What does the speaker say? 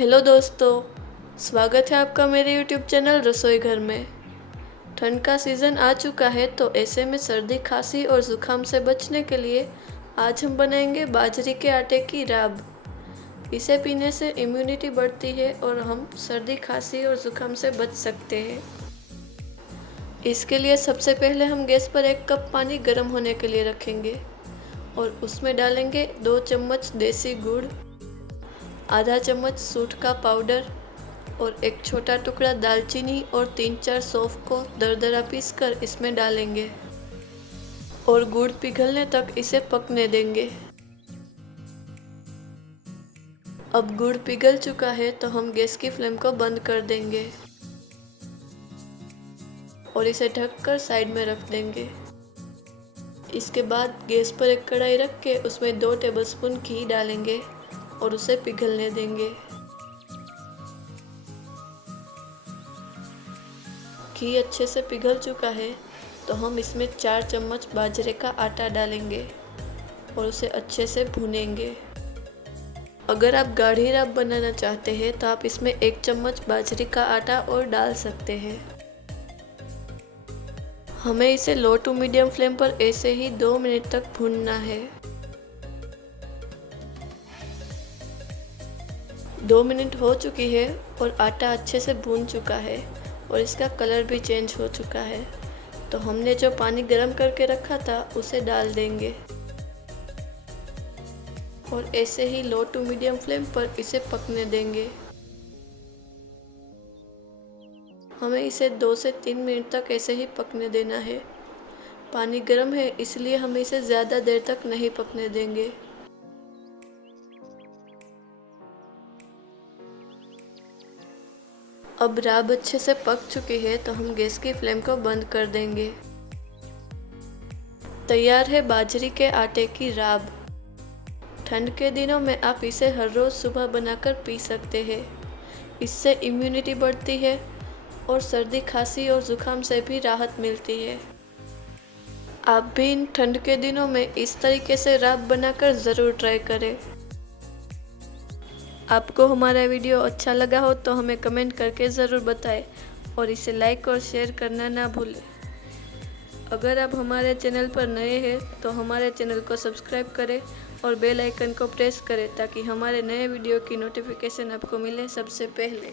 Hello दोस्तों, स्वागत है आपका मेरे YouTube चैनल रसोई घर में। ठंड का सीज़न आ चुका है तो ऐसे में सर्दी खांसी और ज़ुकाम से बचने के लिए आज हम बनाएंगे बाजरे के आटे की राब। इसे पीने से इम्यूनिटी बढ़ती है और हम सर्दी खांसी और ज़ुकाम से बच सकते हैं। इसके लिए सबसे पहले हम गैस पर 1 कप पानी गर्म होने के लिए रखेंगे और उसमें डालेंगे 2 चम्मच देसी गुड़, आधा चम्मच सूंठ का पाउडर और 1 छोटा टुकड़ा दालचीनी और 3-4 सौंफ को दरदरा पीसकर इसमें डालेंगे और गुड़ पिघलने तक इसे पकने देंगे। अब गुड़ पिघल चुका है तो हम गैस की फ्लेम को बंद कर देंगे और इसे ढककर साइड में रख देंगे। इसके बाद गैस पर एक कढ़ाई रख के उसमें 2 टेबलस्पून घी डालेंगे और उसे पिघलने देंगे। घी अच्छे से पिघल चुका है तो हम इसमें 4 चम्मच बाजरे का आटा डालेंगे और उसे अच्छे से भूनेंगे। अगर आप गाढ़ी राब बनाना चाहते हैं तो आप इसमें 1 चम्मच बाजरे का आटा और डाल सकते हैं। हमें इसे लो टू मीडियम फ्लेम पर ऐसे ही 2 मिनट तक भूनना है। 2 मिनट हो चुकी है और आटा अच्छे से भून चुका है और इसका कलर भी चेंज हो चुका है। तो हमने जो पानी गर्म करके रखा था उसे डाल देंगे और ऐसे ही लो टू मीडियम फ्लेम पर इसे पकने देंगे। हमें इसे 2 से 3 मिनट तक ऐसे ही पकने देना है। पानी गर्म है इसलिए हम इसे ज़्यादा देर तक नहीं पकने देंगे। अब राब अच्छे से पक चुकी है तो हम गैस की फ्लेम को बंद कर देंगे। तैयार है बाजरे के आटे की राब। ठंड के दिनों में आप इसे हर रोज़ सुबह बनाकर पी सकते हैं। इससे इम्यूनिटी बढ़ती है और सर्दी खांसी और ज़ुकाम से भी राहत मिलती है। आप भी इन ठंड के दिनों में इस तरीके से राब बनाकर ज़रूर ट्राई करें। आपको हमारा वीडियो अच्छा लगा हो तो हमें कमेंट करके ज़रूर बताएं और इसे लाइक और शेयर करना ना भूलें। अगर आप हमारे चैनल पर नए हैं तो हमारे चैनल को सब्सक्राइब करें और बेल आइकन को प्रेस करें ताकि हमारे नए वीडियो की नोटिफिकेशन आपको मिले सबसे पहले।